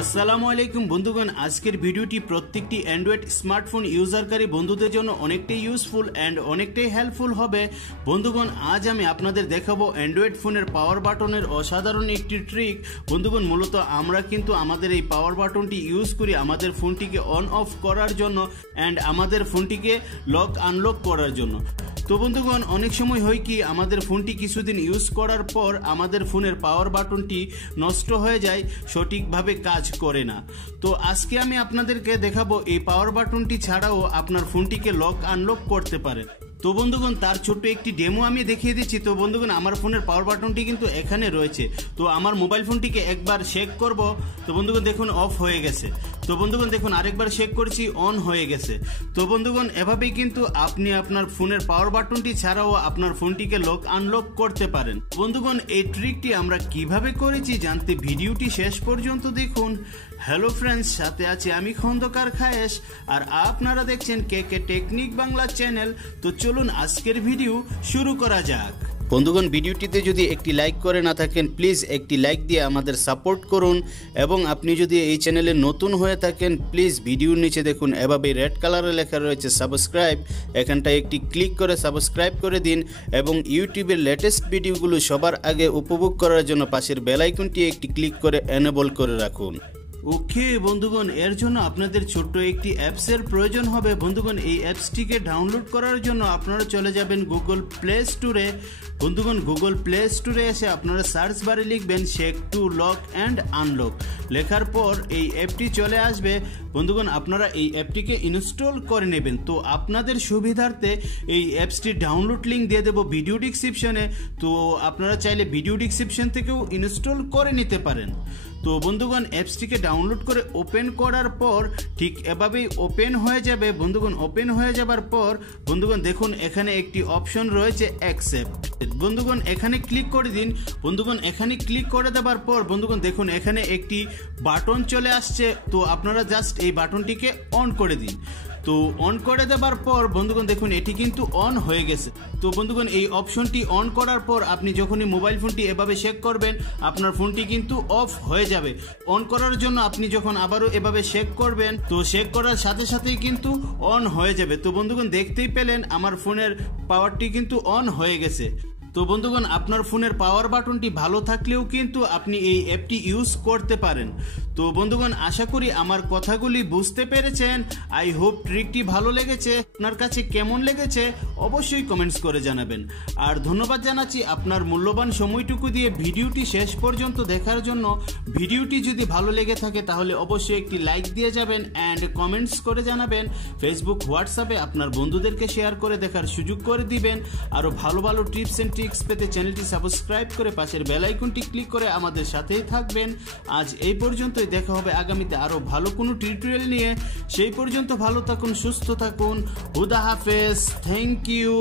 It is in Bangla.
আসসালামু আলাইকুম বন্ধুগণ, আজকের ভিডিওটি প্রত্যেকটি অ্যান্ড্রয়েড স্মার্টফোন ইউজারকারী বন্ধুদের জন্য অনেকটাই ইউজফুল অ্যান্ড অনেকটাই হেল্পফুল হবে। বন্ধুগণ, আজ আমি আপনাদের দেখাবো অ্যান্ড্রয়েড ফোনের পাওয়ার বাটনের অসাধারণ একটি ট্রিক। বন্ধুগণ, মূলত আমরা কিন্তু আমাদের এই পাওয়ার বাটনটি ইউজ করি আমাদের ফোনটিকে অন অফ করার জন্য অ্যান্ড আমাদের ফোনটিকে লক আনলক করার জন্য। তো বন্ধুগণ, অনেক সময় হয় কি আমাদের ফোনটি কিছুদিন ইউজ করার পর আমাদের ফোনের পাওয়ার বাটনটি নষ্ট হয়ে যায়, সঠিকভাবে কাজ করে না। তো আজকে আমি আপনাদেরকে দেখাবো এই পাওয়ার বাটনটি ছাড়াও আপনার ফোনটিকে লক আনলক করতে পারেন। তো বন্ধুগণ, তার ছোট্ট একটি ডেমো আমি দেখিয়ে দিচ্ছি। তো বন্ধুগণ, আমার ফোনের পাওয়ার বাটনটি কিন্তু এখানে রয়েছে। তো আমার মোবাইল ফোনটিকে একবার শেক করব। তো বন্ধুগণ দেখুন অফ হয়ে গেছে। তো বন্ধুগণ দেখুন আরেকবার শেক করছি, অন হয়ে গেছে। তো বন্ধুগণ, এভাবেই কিন্তু আপনি আপনার ফোনের পাওয়ার বাটনটি ছাড়াও আপনার ফোনটিকে লক আনলক করতে পারেন। বন্ধুগণ, এই ট্রিকটি আমরা কিভাবে করেছি জানতে ভিডিওটি শেষ পর্যন্ত দেখুন। হ্যালো ফ্রেন্ডস, সাথে আছি আমি খন্দকার খায়েশ আর আপনারা দেখছেন কে টেকনিক বাংলা চ্যানেল। তো চলুন আজকের ভিডিও শুরু করা যাক। বন্ধুগণ, ভিডিওটিতে যদি একটি লাইক করে না থাকেন প্লিজ একটি লাইক দিয়ে আমাদের সাপোর্ট করুন, এবং আপনি যদি এই চ্যানেলে নতুন হয়ে থাকেন প্লিজ ভিডিওর নিচে দেখুন এভাবে রেড কালারে লেখা রয়েছে সাবস্ক্রাইব, এখানটায় একটি ক্লিক করে সাবস্ক্রাইব করে দিন এবং ইউটিউবের লেটেস্ট ভিডিওগুলো সবার আগে উপভোগ করার জন্য পাশের বেল আইকনটি একটি ক্লিক করে এনেবল করে রাখুন। ওকে বন্ধুগণ, এর জন্য আপনাদের ছোট্ট একটি অ্যাপসের প্রয়োজন হবে। বন্ধুগণ, এই অ্যাপসটিকে ডাউনলোড করার জন্য আপনারা চলে যাবেন গুগল প্লে স্টোরে। বন্ধুগণ, গুগল প্লে স্টোরে এসে আপনারা সার্চ বারে লিখবেন shake to lock and unlock. লেখার পর এই অ্যাপটি চলে আসবে। বন্ধুগণ, আপনারা এই অ্যাপটিকে ইনস্টল করে নেবেন। তো আপনাদের সুবিধার্থে এই অ্যাপসটির ডাউনলোড লিঙ্ক দিয়ে দেবো ভিডিও ডিসক্রিপশনে। তো আপনারা চাইলে ভিডিও ডিসক্রিপশন থেকেও ইনস্টল করে নিতে পারেন। তো বন্ধুগণ, অ্যাপসটিকে ডাউনলোড করে ওপেন করার পর ঠিক এভাবেই ওপেন হয়ে যাবে। বন্ধুগণ, ওপেন হয়ে যাবার পর বন্ধুগণ দেখুন এখানে একটি অপশন রয়েছে অ্যাকসেপ্ট। বন্ধুগণ, এখানে ক্লিক করে দিন। বন্ধুগণ, এখানে ক্লিক করে দেওয়ার পর বন্ধুগণ দেখুন এখানে একটি বাটন চলে আসছে। তো আপনারা জাস্ট এই বাটনটিকে অন করে দিন। তো অন করে দেওয়ার পর বন্ধুগণ দেখুন এটি কিন্তু অন হয়ে গেছে। তো বন্ধুগণ, এই অপশনটি অন করার পর আপনি যখনই মোবাইল ফোনটি এভাবে শেক করবেন আপনার ফোনটি কিন্তু অফ হয়ে যাবে। অন করার জন্য আপনি যখন আবারও এভাবে শেক করবেন তো শেক করার সাথে সাথেই কিন্তু অন হয়ে যাবে। তো বন্ধুগণ দেখতেই পেলেন আমার ফোনের পাওয়ারটি কিন্তু অন হয়ে গেছে। তো বন্ধুগণ, আপনার ফোনের পাওয়ার বাটনটি ভালো থাকলেও কিন্তু আপনি এই অ্যাপটি ইউজ করতে পারেন। তো বন্ধুগণ, আশা করি আমার কথাগুলি বুঝতে পেরেছেন। আই হোপ ট্রিকটি ভালো লেগেছে। আপনার কাছে কেমন লেগেছে অবশ্যই কমেন্টস করে জানাবেন। আর ধন্যবাদ জানাচ্ছি আপনার মূল্যবান সময়টুকু দিয়ে ভিডিওটি শেষ পর্যন্ত দেখার জন্য। ভিডিওটি যদি ভালো লেগে থাকে তাহলে অবশ্যই একটি লাইক দিয়ে যাবেন অ্যান্ড কমেন্টস করে জানাবেন। ফেসবুক, হোয়াটসঅ্যাপে আপনার বন্ধুদেরকে শেয়ার করে দেখার সুযোগ করে দিবেন। আরও ভালো ভালো টিপস অ্যান্ড ট্রিক্স পেতে চ্যানেলটি সাবস্ক্রাইব করে পাশের বেল আইকনটি ক্লিক করে আমাদের সাথেই থাকবেন। আজ এই পর্যন্তই, দেখা হবে আগামীতে আরো ভালো কোনো টিউটোরিয়াল নিয়ে। সেই পর্যন্ত ভালো থাকুন, সুস্থ থাকুন। খুদা হাফেজ। Thank you.